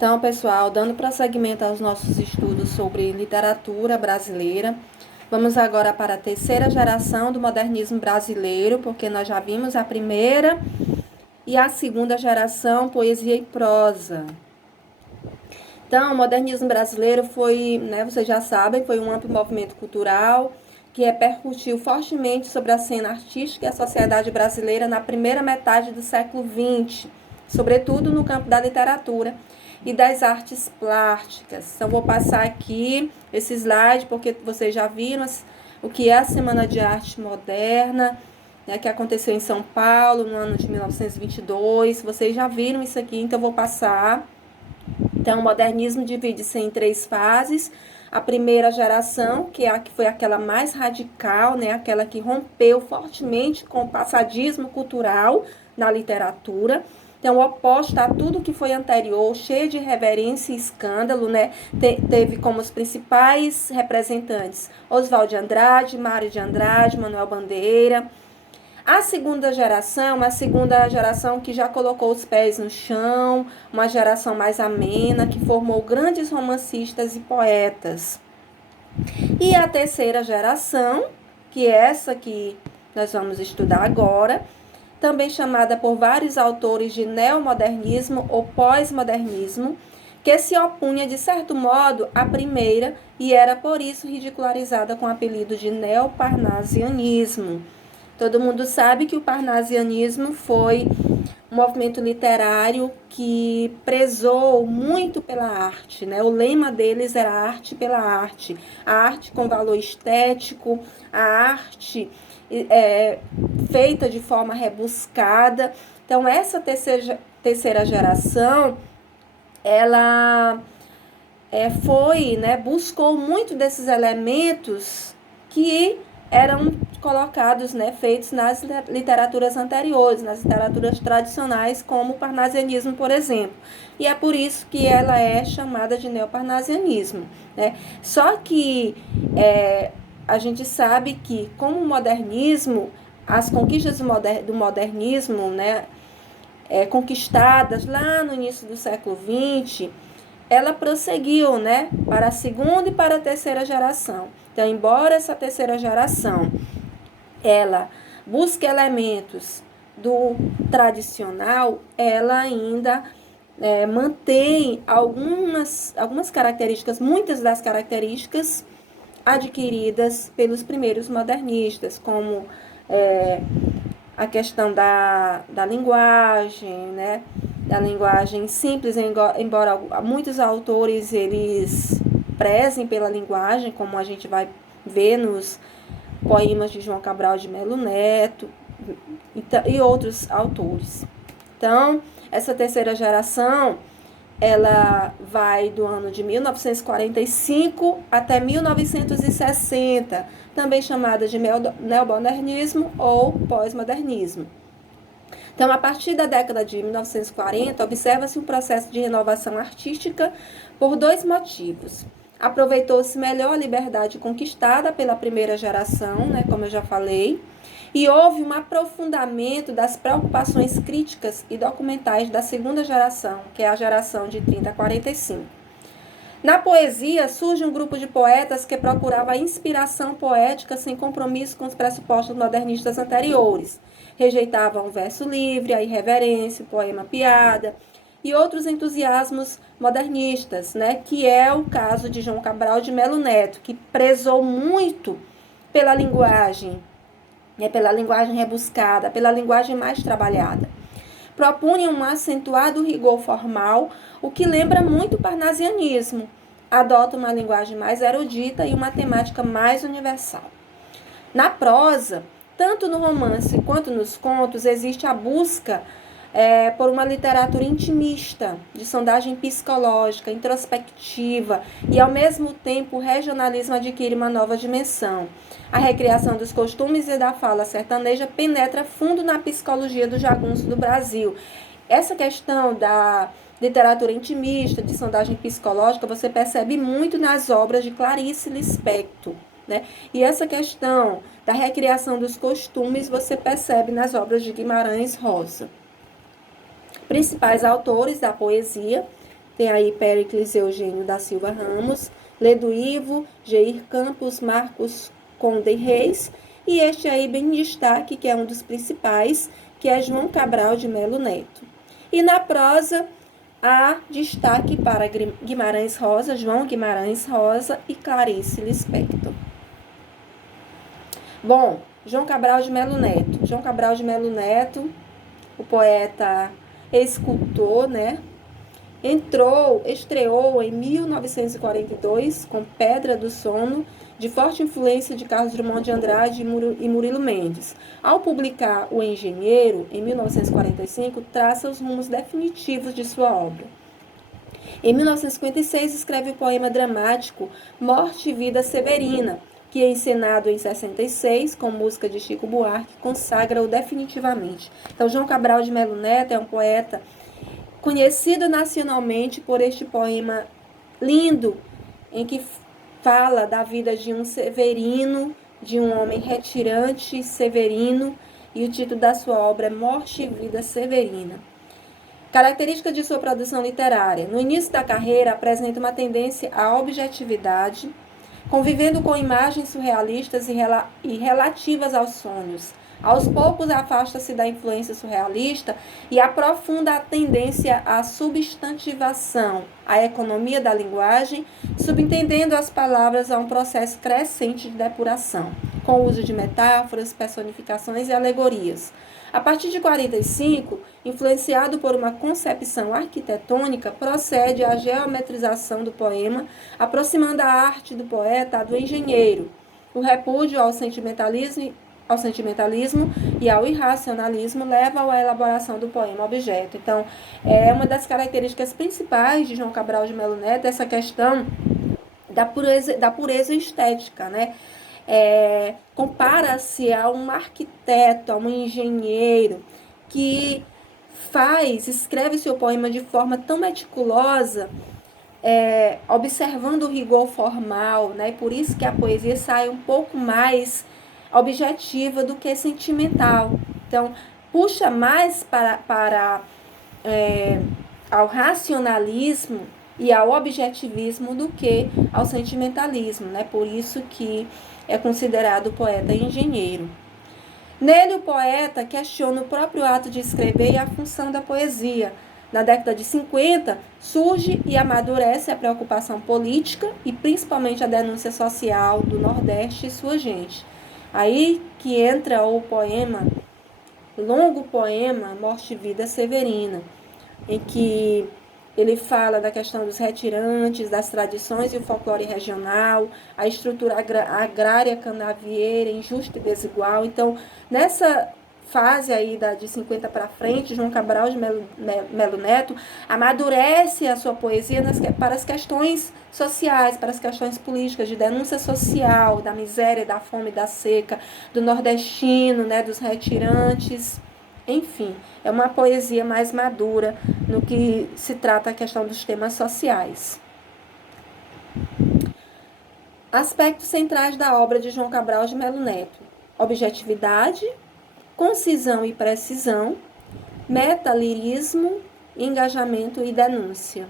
Então, pessoal, dando prosseguimento aos nossos estudos sobre literatura brasileira, vamos agora para a terceira geração do modernismo brasileiro, porque nós já vimos a primeira e a segunda geração, poesia e prosa. Então, o modernismo brasileiro foi, vocês já sabem, foi um amplo movimento cultural que repercutiu fortemente sobre a cena artística e a sociedade brasileira na primeira metade do século XX, sobretudo no campo da literatura e das artes plásticas. Então, vou passar aqui esse slide, porque vocês já viram o que é a Semana de Arte Moderna, que aconteceu em São Paulo no ano de 1922. Vocês já viram isso aqui, então vou passar. Então, o modernismo divide-se em três fases. A primeira geração, que foi aquela mais radical, aquela que rompeu fortemente com o passadismo cultural na literatura. Então, oposta a tudo que foi anterior, cheia de reverência e escândalo, teve como os principais representantes Oswald de Andrade, Mário de Andrade, Manuel Bandeira. A segunda geração que já colocou os pés no chão, uma geração mais amena, que formou grandes romancistas e poetas. E a terceira geração, que é essa que nós vamos estudar agora, também chamada por vários autores de neomodernismo ou pós-modernismo, que se opunha, de certo modo, à primeira e era, por isso, ridicularizada com o apelido de neoparnasianismo. Todo mundo sabe que o parnasianismo foi um movimento literário que prezou muito pela arte, O lema deles era arte pela arte. A arte com valor estético, a arte feita de forma rebuscada. Então, essa terceira geração, ela buscou muito desses elementos que eram colocados, feitos nas literaturas anteriores, nas literaturas tradicionais, como o parnasianismo, por exemplo. E é por isso que ela é chamada de neoparnasianismo. Só que a gente sabe que, como o modernismo, as conquistas do modernismo, conquistadas lá no início do século XX, ela prosseguiu, para a segunda e para a terceira geração. Então, embora essa terceira geração ela busque elementos do tradicional, ela ainda mantém algumas características, muitas das características adquiridas pelos primeiros modernistas, como a questão da linguagem, da linguagem simples, embora muitos autores eles prezem pela linguagem, como a gente vai ver nos poemas de João Cabral de Melo Neto e outros autores. Então, essa terceira geração, ela vai do ano de 1945 até 1960, também chamada de neomodernismo ou pós-modernismo. Então, a partir da década de 1940, observa-se um processo de renovação artística por dois motivos. Aproveitou-se melhor a liberdade conquistada pela primeira geração, como eu já falei, e houve um aprofundamento das preocupações críticas e documentais da segunda geração, que é a geração de 30 a 45. Na poesia, surge um grupo de poetas que procurava a inspiração poética sem compromisso com os pressupostos modernistas anteriores. Rejeitavam o verso livre, a irreverência, o poema piada e outros entusiasmos modernistas, que é o caso de João Cabral de Melo Neto, que prezou muito pela linguagem rebuscada, pela linguagem mais trabalhada. Propunham um acentuado rigor formal, o que lembra muito o parnasianismo. Adota uma linguagem mais erudita e uma temática mais universal. Na prosa, tanto no romance quanto nos contos, existe a busca por uma literatura intimista, de sondagem psicológica, introspectiva, e ao mesmo tempo o regionalismo adquire uma nova dimensão. A recriação dos costumes e da fala sertaneja penetra fundo na psicologia do jagunço do Brasil. Essa questão da literatura intimista, de sondagem psicológica, você percebe muito nas obras de Clarice Lispector. E essa questão da recriação dos costumes você percebe nas obras de Guimarães Rosa. Principais autores da poesia, Tem aí Péricles Eugênio da Silva Ramos, Ledo Ivo, Geir Campos, Marcos Conde Reis, e este aí bem em destaque, que é um dos principais, que é João Cabral de Melo Neto. E na prosa, há destaque para Guimarães Rosa, João Guimarães Rosa e Clarice Lispector. Bom, João Cabral de Melo Neto. João Cabral de Melo Neto, o poeta escultor, né? Estreou em 1942 com Pedra do Sono, de forte influência de Carlos Drummond de Andrade e Murilo Mendes. Ao publicar O Engenheiro, em 1945, traça os rumos definitivos de sua obra. Em 1956, escreve o poema dramático Morte e Vida Severina, que, encenado em 66, com música de Chico Buarque, consagra-o definitivamente. Então, João Cabral de Melo Neto é um poeta conhecido nacionalmente por este poema lindo, em que fala da vida de um severino, de um homem retirante severino, e o título da sua obra é Morte e Vida Severina. Característica de sua produção literária. No início da carreira, apresenta uma tendência à objetividade, convivendo com imagens surrealistas e relativas aos sonhos. Aos poucos, afasta-se da influência surrealista e aprofunda a tendência à substantivação, à economia da linguagem, subentendendo as palavras a um processo crescente de depuração, com o uso de metáforas, personificações e alegorias. A partir de 45, influenciado por uma concepção arquitetônica, procede à geometrização do poema, aproximando a arte do poeta do engenheiro. O repúdio ao sentimentalismo e ao irracionalismo leva à elaboração do poema objeto. Então, é uma das características principais de João Cabral de Melo Neto, essa questão da pureza estética, né? Compara-se a um arquiteto, a um engenheiro que escreve seu poema de forma tão meticulosa, observando o rigor formal, né? E por isso que a poesia sai um pouco mais objetiva do que sentimental. Então, puxa mais ao racionalismo e ao objetivismo do que ao sentimentalismo, né? Por isso que é considerado poeta engenheiro. Nele, o poeta questiona o próprio ato de escrever e a função da poesia. Na década de 50, surge e amadurece a preocupação política e principalmente a denúncia social do Nordeste e sua gente. Aí que entra o longo poema Morte e Vida Severina, em que ele fala da questão dos retirantes, das tradições e o folclore regional, a estrutura agrária canavieira, injusta e desigual. Então, nessa fase aí de 50 para frente, João Cabral de Melo Neto amadurece a sua poesia para as questões sociais, para as questões políticas, de denúncia social, da miséria, da fome, da seca, do nordestino, né, dos retirantes. Enfim, é uma poesia mais madura no que se trata a questão dos temas sociais. Aspectos centrais da obra de João Cabral de Melo Neto: objetividade, concisão e precisão, metalirismo, engajamento e denúncia.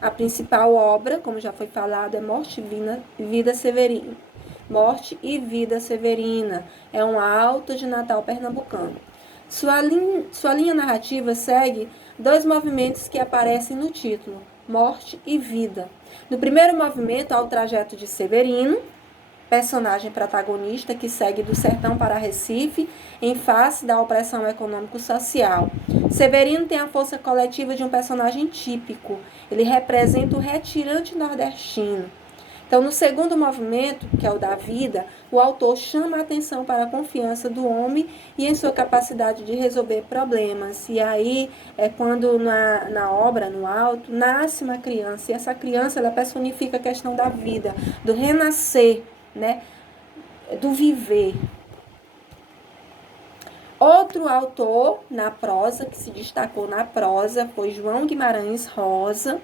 A principal obra, como já foi falado, é Morte e Vida Severina. Morte e Vida Severina é um auto de Natal pernambucano. Sua linha narrativa segue dois movimentos que aparecem no título, Morte e Vida. No primeiro movimento, há o trajeto de Severino, personagem protagonista que segue do sertão para Recife, em face da opressão econômico-social. Severino tem a força coletiva de um personagem típico. Ele representa o retirante nordestino. Então, no segundo movimento, que é o da vida, o autor chama a atenção para a confiança do homem e em sua capacidade de resolver problemas. E aí é quando na obra, no alto, nasce uma criança. E essa criança, ela personifica a questão da vida, do renascer, né? Do viver. Outro autor na prosa, que se destacou na prosa, foi João Guimarães Rosa.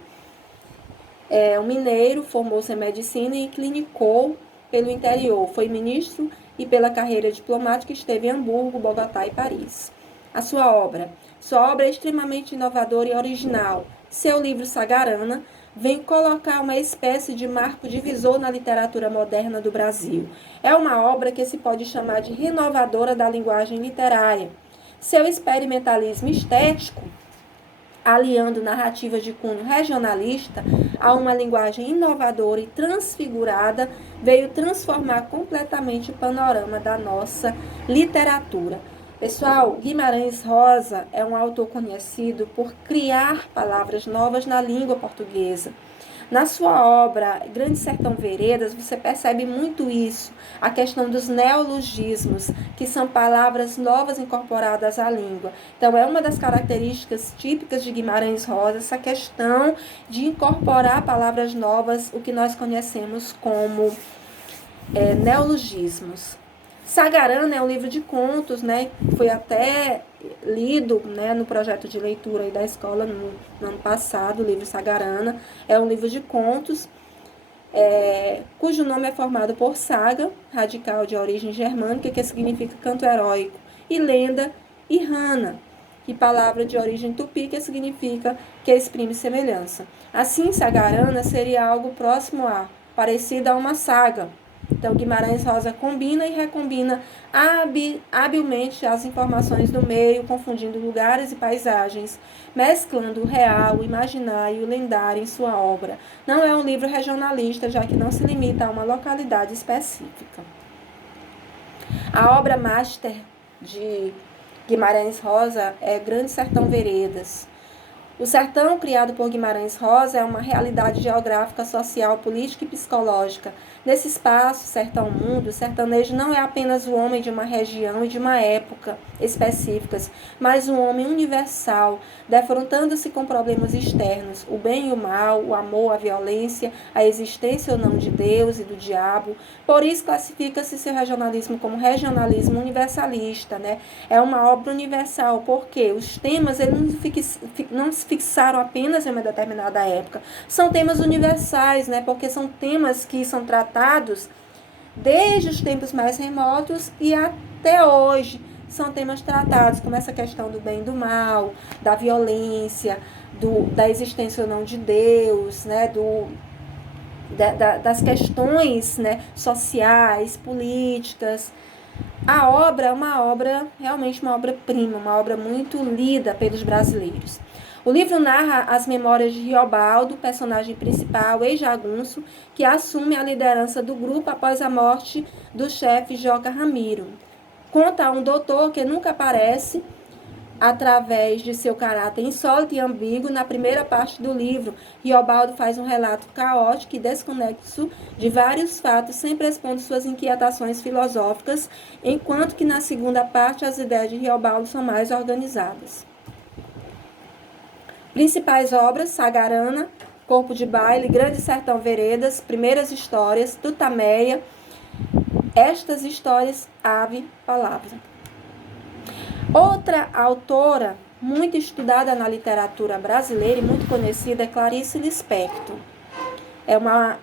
Um mineiro, formou-se em medicina e clinicou pelo interior. Foi ministro e pela carreira diplomática esteve em Hamburgo, Bogotá e Paris. Sua obra é extremamente inovadora e original. seu livro Sagarana vem colocar uma espécie de marco divisor na literatura moderna do Brasil. É uma obra que se pode chamar de renovadora da linguagem literária. Seu experimentalismo estético, aliando narrativas de cunho regionalista a uma linguagem inovadora e transfigurada, veio transformar completamente o panorama da nossa literatura. Pessoal, Guimarães Rosa é um autor conhecido por criar palavras novas na língua portuguesa. Na sua obra Grande Sertão Veredas, você percebe muito isso, a questão dos neologismos, que são palavras novas incorporadas à língua. Então, é uma das características típicas de Guimarães Rosa, essa questão de incorporar palavras novas, o que nós conhecemos como neologismos. Sagarana é um livro de contos, né? Foi até lido, né, no projeto de leitura aí da escola no ano passado. O livro Sagarana é um livro de contos, cujo nome é formado por saga, radical de origem germânica, que significa canto heróico, e lenda, e rana, que palavra de origem tupi, que significa que exprime semelhança. Assim, Sagarana seria algo próximo a, parecido a uma saga. Então, Guimarães Rosa combina e recombina habilmente as informações do meio, confundindo lugares e paisagens, mesclando o real, o imaginário e o lendário em sua obra. Não é um livro regionalista, já que não se limita a uma localidade específica. A obra master de Guimarães Rosa é Grande Sertão Veredas. O sertão, criado por Guimarães Rosa, é uma realidade geográfica, social, política e psicológica. Nesse espaço, sertão-mundo, o sertanejo não é apenas o homem de uma região e de uma época específicas, mas um homem universal, defrontando-se com problemas externos, o bem e o mal, o amor, a violência, a existência ou não de Deus e do diabo. Por isso, classifica-se seu regionalismo como regionalismo universalista, né? É uma obra universal, porque os temas eles não se fixaram apenas em uma determinada época. São temas universais, né? Porque são temas que são tratados desde os tempos mais remotos e até hoje. São temas tratados como essa questão do bem e do mal, da violência, da existência ou não de Deus, né? Das questões, né, sociais, políticas. A obra é uma obra, realmente uma obra-prima, uma obra muito lida pelos brasileiros. O livro narra as memórias de Riobaldo, personagem principal, ex-jagunço, que assume a liderança do grupo após a morte do chefe Joca Ramiro. Conta a um doutor que nunca aparece, através de seu caráter insólito e ambíguo. Na primeira parte do livro, Riobaldo faz um relato caótico e desconexo de vários fatos, sempre expondo suas inquietações filosóficas, enquanto que na segunda parte as ideias de Riobaldo são mais organizadas. Principais obras: Sagarana, Corpo de Baile, Grande Sertão Veredas, Primeiras Histórias, Tutameia. Estas histórias, ave, palavra. Outra autora muito estudada na literatura brasileira e muito conhecida é Clarice Lispector.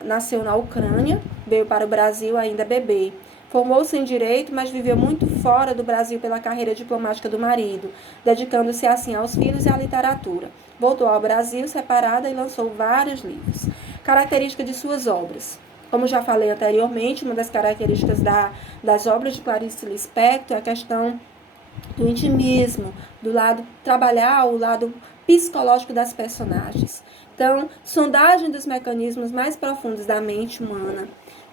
Nasceu na Ucrânia, veio para o Brasil ainda bebê. Formou-se em Direito, mas viveu muito fora do Brasil pela carreira diplomática do marido, dedicando-se assim aos filhos e à literatura. Voltou ao Brasil separada e lançou vários livros. Característica de suas obras. Como já falei anteriormente, uma das características das obras de Clarice Lispector é a questão do intimismo, trabalhar o lado psicológico das personagens. Então, sondagem dos mecanismos mais profundos da mente humana,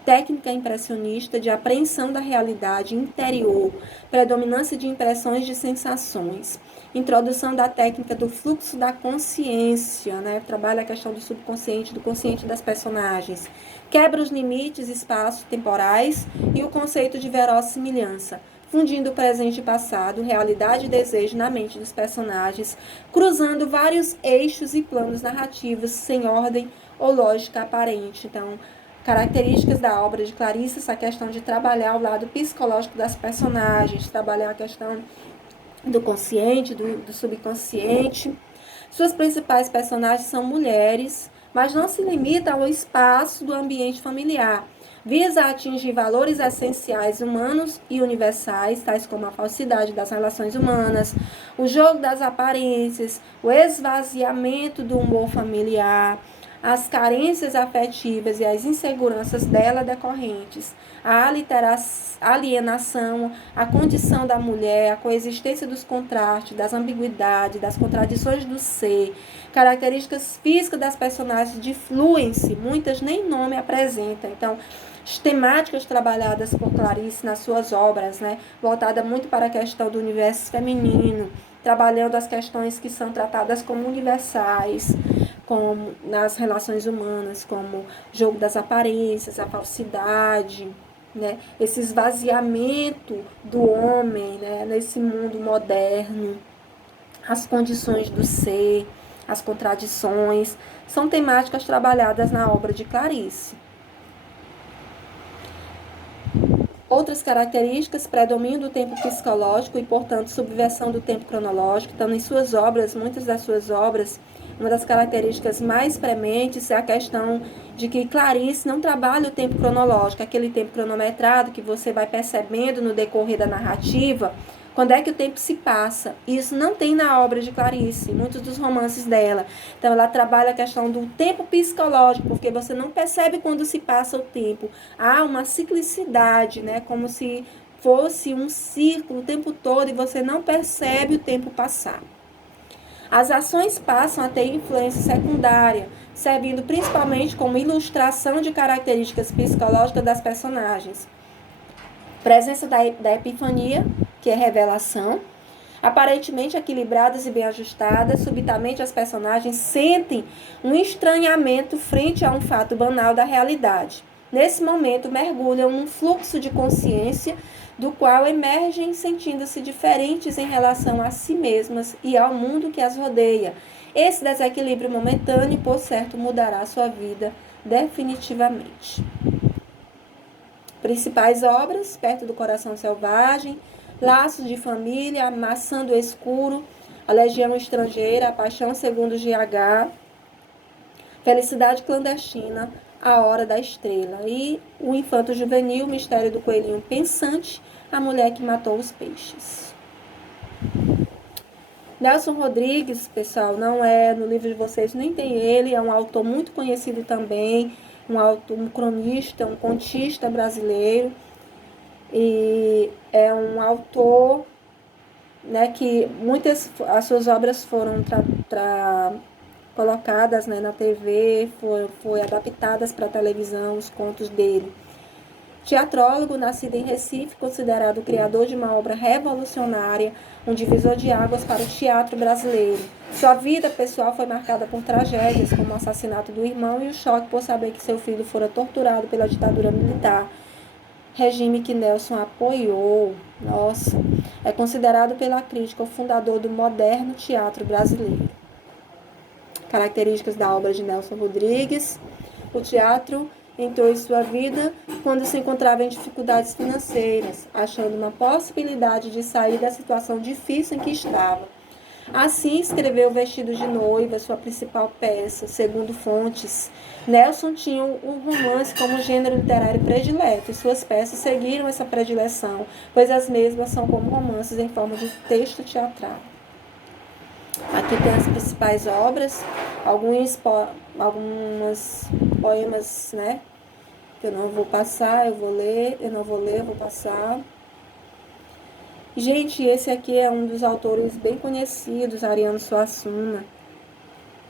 técnica impressionista de apreensão da realidade interior, predominância de impressões de sensações, introdução da técnica do fluxo da consciência, né? Trabalha a questão do subconsciente, do consciente das personagens, quebra os limites espaço-temporais e o conceito de verossimilhança, fundindo o presente e passado, realidade e desejo na mente dos personagens, cruzando vários eixos e planos narrativos sem ordem ou lógica aparente. Então, características da obra de Clarice, essa questão de trabalhar o lado psicológico das personagens, trabalhar a questão do consciente, do subconsciente. Suas principais personagens são mulheres, mas não se limita ao espaço do ambiente familiar. visa atingir valores essenciais humanos e universais, tais como a falsidade das relações humanas, o jogo das aparências, o esvaziamento do humor familiar, as carências afetivas e as inseguranças dela decorrentes, a alienação, a condição da mulher, a coexistência dos contrastes, das ambiguidades, das contradições do ser, características físicas das personagens difluem-se, muitas nem nome apresentam. Então, as temáticas trabalhadas por Clarice nas suas obras, né, voltada muito para a questão do universo feminino, trabalhando as questões que são tratadas como universais, como nas relações humanas, como jogo das aparências, a falsidade, né, esse esvaziamento do homem, né, nesse mundo moderno, as condições do ser, as contradições, são temáticas trabalhadas na obra de Clarice. Outras características, predomínio do tempo psicológico e, portanto, subversão do tempo cronológico. Então, em suas obras, muitas das suas obras, uma das características mais prementes é a questão de que Clarice não trabalha o tempo cronológico, aquele tempo cronometrado que você vai percebendo no decorrer da narrativa, quando é que o tempo se passa. Isso não tem na obra de Clarice, muitos dos romances dela. Então, ela trabalha a questão do tempo psicológico, porque você não percebe quando se passa o tempo. Há uma ciclicidade, né? Como se fosse um círculo o tempo todo e você não percebe o tempo passar. As ações passam a ter influência secundária, servindo principalmente como ilustração de características psicológicas das personagens. Presença da epifania, que é revelação. Aparentemente equilibradas e bem ajustadas, subitamente as personagens sentem um estranhamento frente a um fato banal da realidade. Nesse momento, mergulham num fluxo de consciência do qual emergem sentindo-se diferentes em relação a si mesmas e ao mundo que as rodeia. Esse desequilíbrio momentâneo, por certo, mudará sua vida definitivamente. Principais obras: Perto do Coração Selvagem, Laços de Família, A Maçã do Escuro, A Legião Estrangeira, A Paixão segundo G.H., Felicidade Clandestina, A Hora da Estrela e O Infanto Juvenil, Mistério do Coelhinho Pensante, A Mulher que Matou os Peixes. Nelson Rodrigues, pessoal, não é no livro de vocês, nem tem ele, é um autor muito conhecido também, um cronista, um contista brasileiro, e é um autor, né, que as suas obras foram colocadas, né, na TV, foi adaptadas para a televisão, os contos dele. Teatrólogo, nascido em Recife, considerado o criador de uma obra revolucionária, um divisor de águas para o teatro brasileiro. Sua vida pessoal foi marcada por tragédias, como o assassinato do irmão e o choque por saber que seu filho fora torturado pela ditadura militar, regime que Nelson apoiou. Nossa, é considerado pela crítica o fundador do moderno teatro brasileiro. Características da obra de Nelson Rodrigues: o teatro entrou em sua vida quando se encontrava em dificuldades financeiras, achando uma possibilidade de sair da situação difícil em que estava. Assim, escreveu Vestido de Noiva, sua principal peça. Segundo fontes, Nelson tinha um romance como gênero literário predileto, e suas peças seguiram essa predileção, pois as mesmas são como romances em forma de texto teatral. Aqui tem as principais obras, algumas poemas, né? Que eu não vou passar, eu vou ler, eu não vou ler, eu vou passar. Gente, esse aqui é um dos autores bem conhecidos, Ariano Suassuna.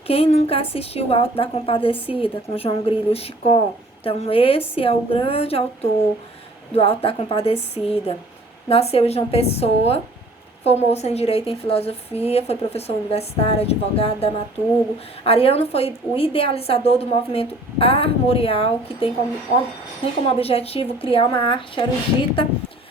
Quem nunca assistiu o Alto da Compadecida, com João Grilo e Chicó? Então, esse é o grande autor do Alto da Compadecida. Nasceu em João Pessoa, formou-se em Direito e em Filosofia, foi professor universitário, advogado, dramaturgo. Ariano foi o idealizador do movimento armorial, que tem como objetivo criar uma arte erudita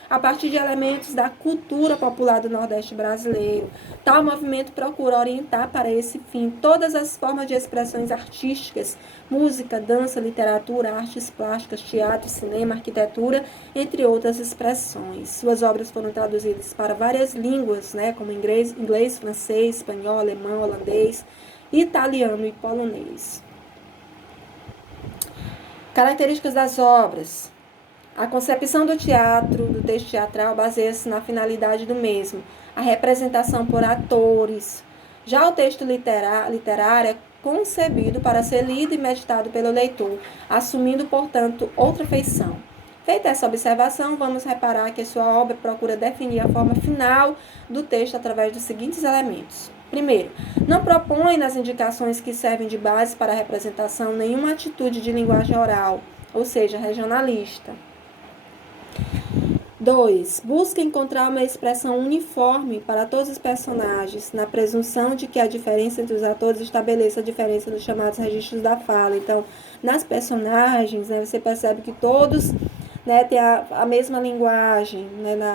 a partir de elementos da cultura popular do Nordeste brasileiro. Tal movimento procura orientar para esse fim todas as formas de expressões artísticas: música, dança, literatura, artes plásticas, teatro, cinema, arquitetura, entre outras expressões. Suas obras foram traduzidas para várias línguas, né, como inglês, francês, espanhol, alemão, holandês, italiano e polonês. Características das obras. A concepção do teatro, do texto teatral, baseia-se na finalidade do mesmo, a representação por atores. Já o texto literário é concebido para ser lido e meditado pelo leitor, assumindo, portanto, outra feição. Feita essa observação, vamos reparar que sua obra procura definir a forma final do texto através dos seguintes elementos. Primeiro, não propõe nas indicações que servem de base para a representação nenhuma atitude de linguagem oral, ou seja, regionalista. 2. Busca encontrar uma expressão uniforme para todos os personagens, na presunção de que a diferença entre os atores estabeleça a diferença dos chamados registros da fala. Então, nas personagens, você percebe que todos têm a mesma linguagem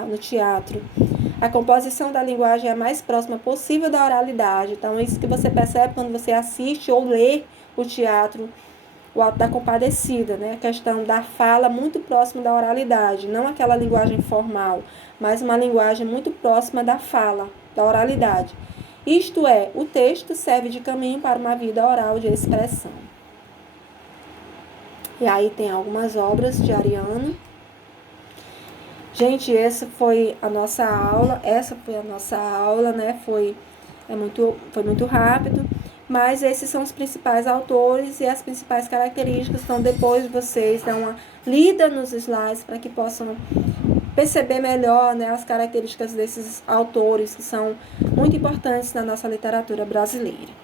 no teatro. A composição da linguagem é a mais próxima possível da oralidade. Então, isso que você percebe quando você assiste ou lê o teatro, o Alto da Compadecida, a questão da fala muito próxima da oralidade, não aquela linguagem formal, mas uma linguagem muito próxima da fala, da oralidade. Isto é, o texto serve de caminho para uma vida oral de expressão. E aí tem algumas obras de Ariano. Gente, essa foi a nossa aula, Foi muito rápido. Mas esses são os principais autores e as principais características. Então, depois vocês dão uma lida nos slides para que possam perceber melhor as características desses autores que são muito importantes na nossa literatura brasileira.